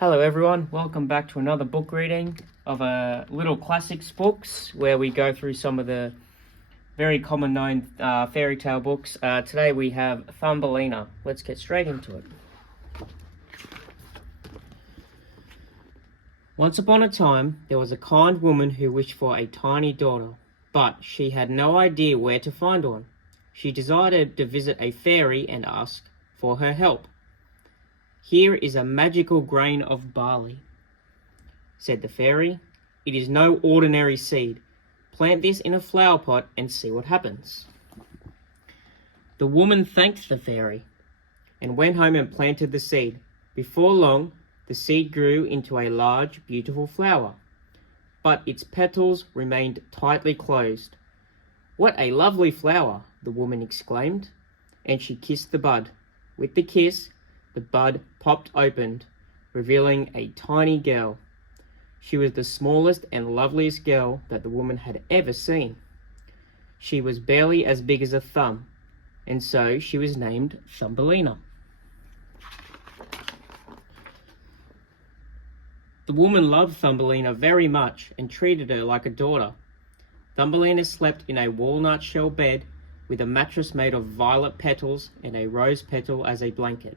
Hello everyone, welcome back to another book reading of Little Classics books where we go through some of the very common known fairy tale books. Today we have Thumbelina. Let's get straight into it. Once upon a time, there was a kind woman who wished for a tiny daughter, but she had no idea where to find one. She decided to visit a fairy and ask for her help. "Here is a magical grain of barley," said the fairy. "It is no ordinary seed. Plant this in a flower pot and see what happens." The woman thanked the fairy and went home and planted the seed. Before long, the seed grew into a large, beautiful flower, but its petals remained tightly closed. "What a lovely flower!" the woman exclaimed, and she kissed the bud. With the kiss, the bud popped open, revealing a tiny girl. She was the smallest and loveliest girl that the woman had ever seen. She was barely as big as a thumb, and so she was named Thumbelina. The woman loved Thumbelina very much and treated her like a daughter. Thumbelina slept in a walnut shell bed with a mattress made of violet petals and a rose petal as a blanket.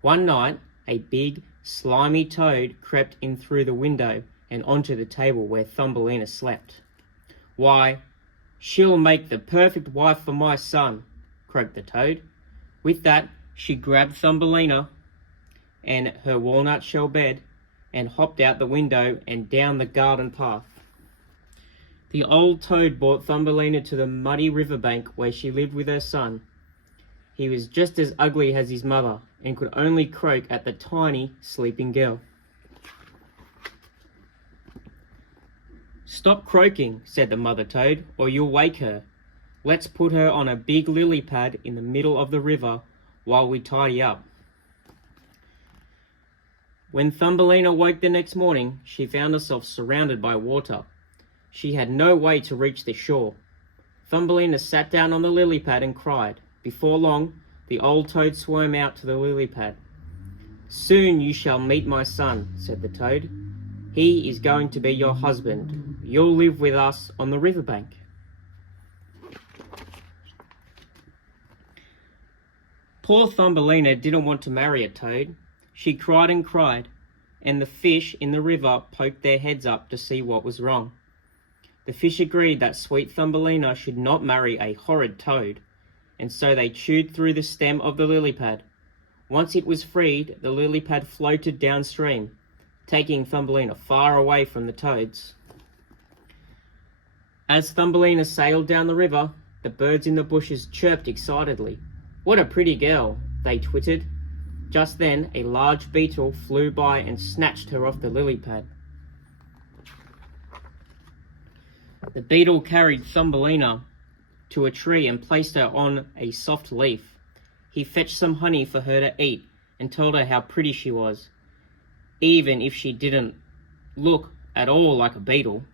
One night, a big, slimy toad crept in through the window and onto the table where Thumbelina slept. "Why, she'll make the perfect wife for my son," croaked the toad. With that, she grabbed Thumbelina and her walnut shell bed and hopped out the window and down the garden path. The old toad brought Thumbelina to the muddy riverbank where she lived with her son. He was just as ugly as his mother and could only croak at the tiny, sleeping girl. "Stop croaking," said the mother toad, "or you'll wake her. Let's put her on a big lily pad in the middle of the river while we tidy up." When Thumbelina woke the next morning, she found herself surrounded by water. She had no way to reach the shore. Thumbelina sat down on the lily pad and cried. Before long, the old toad swam out to the lily pad. "Soon you shall meet my son," said the toad. "He is going to be your husband. You'll live with us on the riverbank." Poor Thumbelina didn't want to marry a toad. She cried and cried, and the fish in the river poked their heads up to see what was wrong. The fish agreed that sweet Thumbelina should not marry a horrid toad, and so they chewed through the stem of the lily pad. Once it was freed, the lily pad floated downstream, taking Thumbelina far away from the toads. As Thumbelina sailed down the river, the birds in the bushes chirped excitedly. "What a pretty girl," they twittered. Just then, a large beetle flew by and snatched her off the lily pad. The beetle carried Thumbelina to a tree and placed her on a soft leaf. He fetched some honey for her to eat and told her how pretty she was, even if she didn't look at all like a beetle.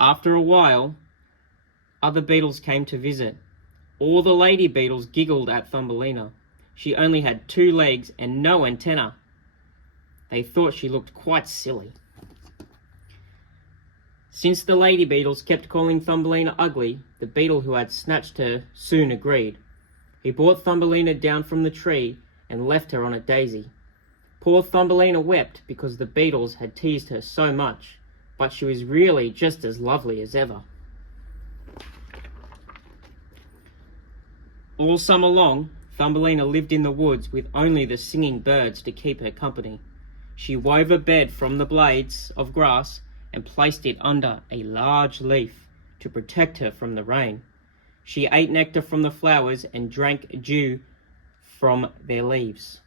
After a while, other beetles came to visit. All the lady beetles giggled at Thumbelina. She only had 2 legs and no antenna. They thought she looked quite silly. Since the lady beetles kept calling Thumbelina ugly, the beetle who had snatched her soon agreed. He brought Thumbelina down from the tree and left her on a daisy. Poor Thumbelina wept because the beetles had teased her so much, but she was really just as lovely as ever. All summer long, Thumbelina lived in the woods with only the singing birds to keep her company. She wove a bed from the blades of grass and placed it under a large leaf to protect her from the rain. She ate nectar from the flowers and drank dew from their leaves.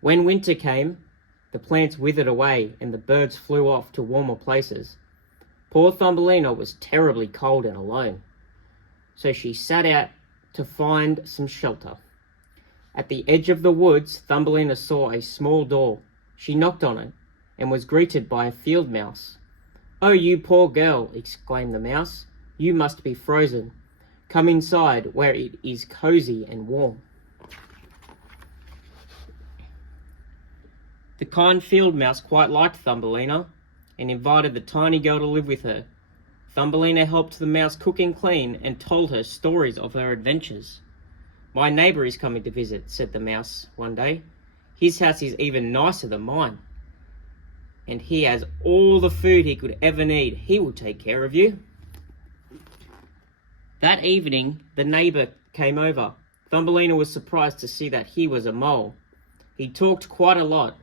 When winter came, the plants withered away and the birds flew off to warmer places. Poor Thumbelina was terribly cold and alone, so she sat out to find some shelter. At the edge of the woods, Thumbelina saw a small door. She knocked on it and was greeted by a field mouse. "Oh, you poor girl," exclaimed the mouse. "You must be frozen. Come inside where it is cozy and warm." The kind field mouse quite liked Thumbelina and invited the tiny girl to live with her. Thumbelina helped the mouse cook and clean and told her stories of her adventures. "My neighbour is coming to visit," said the mouse one day. "His house is even nicer than mine, and he has all the food he could ever need. He will take care of you." That evening, the neighbour came over. Thumbelina was surprised to see that he was a mole. He talked quite a lot,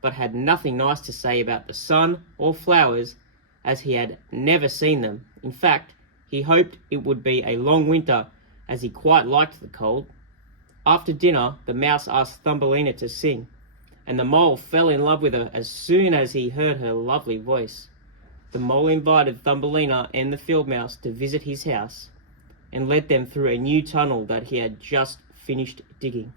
but had nothing nice to say about the sun or flowers, as he had never seen them. In fact, he hoped it would be a long winter, as he quite liked the cold. After dinner, the mouse asked Thumbelina to sing, and the mole fell in love with her as soon as he heard her lovely voice. The mole invited Thumbelina and the field mouse to visit his house, and led them through a new tunnel that he had just finished digging.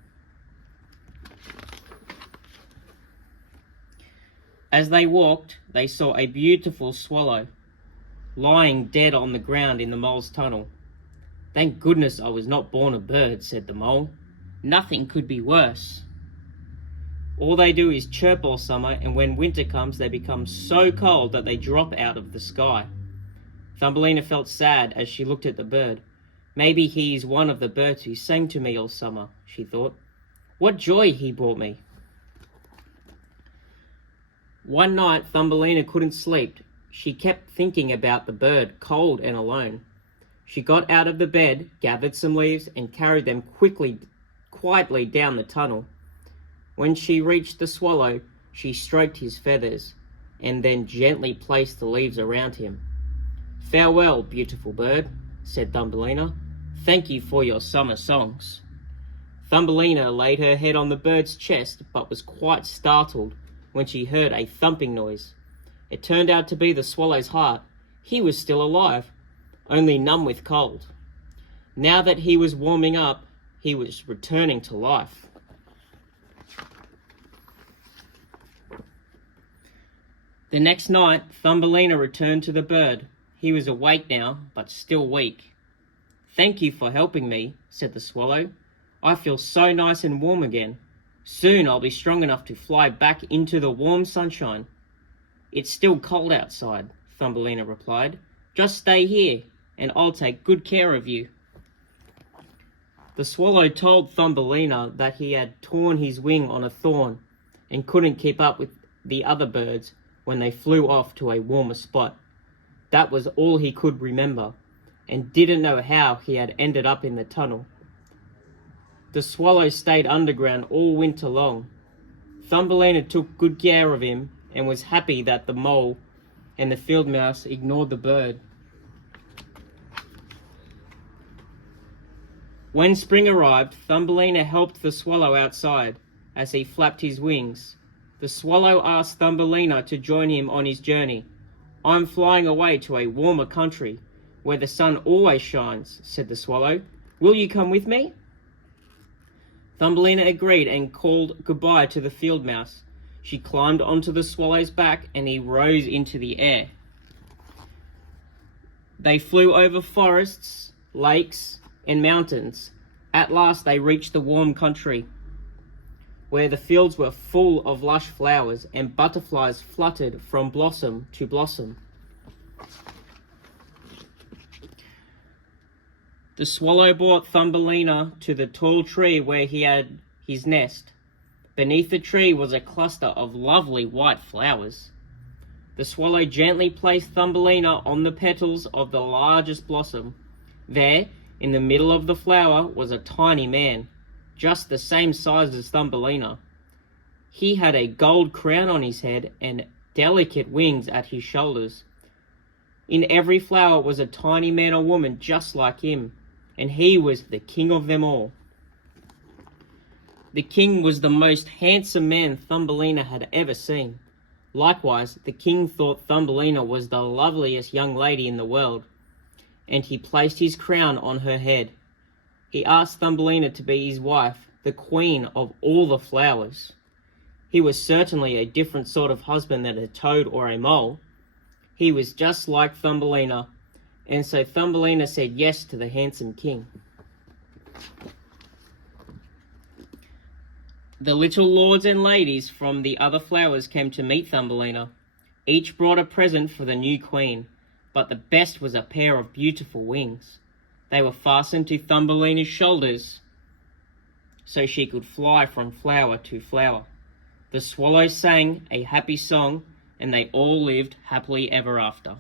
As they walked, they saw a beautiful swallow lying dead on the ground in the mole's tunnel. "Thank goodness I was not born a bird," said the mole. "Nothing could be worse. All they do is chirp all summer, and when winter comes they become so cold that they drop out of the sky." Thumbelina felt sad as she looked at the bird. "Maybe he is one of the birds who sang to me all summer," she thought. "What joy he brought me." One night, Thumbelina couldn't sleep. She kept thinking about the bird, cold and alone. She got out of the bed, gathered some leaves, and carried them quietly down the tunnel. When she reached the swallow, she stroked his feathers, and then gently placed the leaves around him. "Farewell, beautiful bird," said Thumbelina. "Thank you for your summer songs." Thumbelina laid her head on the bird's chest, but was quite startled when she heard a thumping noise. It turned out to be the swallow's heart. He was still alive, only numb with cold. Now that he was warming up, he was returning to life. The next night, Thumbelina returned to the bird. He was awake now, but still weak. "Thank you for helping me," said the swallow. "I feel so nice and warm again. Soon I'll be strong enough to fly back into the warm sunshine." "It's still cold outside," Thumbelina replied. "Just stay here, and I'll take good care of you." The swallow told Thumbelina that he had torn his wing on a thorn and couldn't keep up with the other birds when they flew off to a warmer spot. That was all he could remember, and didn't know how he had ended up in the tunnel. The swallow stayed underground all winter long. Thumbelina took good care of him and was happy that the mole and the field mouse ignored the bird. When spring arrived, Thumbelina helped the swallow outside as he flapped his wings. The swallow asked Thumbelina to join him on his journey. "I'm flying away to a warmer country where the sun always shines," said the swallow. "Will you come with me?" Thumbelina agreed and called goodbye to the field mouse. She climbed onto the swallow's back and he rose into the air. They flew over forests, lakes, and mountains. At last they reached the warm country, where the fields were full of lush flowers and butterflies fluttered from blossom to blossom. The swallow brought Thumbelina to the tall tree where he had his nest. Beneath the tree was a cluster of lovely white flowers. The swallow gently placed Thumbelina on the petals of the largest blossom. There, in the middle of the flower, was a tiny man, just the same size as Thumbelina. He had a gold crown on his head and delicate wings at his shoulders. In every flower was a tiny man or woman just like him, and he was the king of them all. The king was the most handsome man Thumbelina had ever seen. Likewise, the king thought Thumbelina was the loveliest young lady in the world, and he placed his crown on her head. He asked Thumbelina to be his wife, the queen of all the flowers. He was certainly a different sort of husband than a toad or a mole. He was just like Thumbelina, and so Thumbelina said yes to the handsome king. The little lords and ladies from the other flowers came to meet Thumbelina. Each brought a present for the new queen, but the best was a pair of beautiful wings. They were fastened to Thumbelina's shoulders so she could fly from flower to flower. The swallows sang a happy song, and they all lived happily ever after.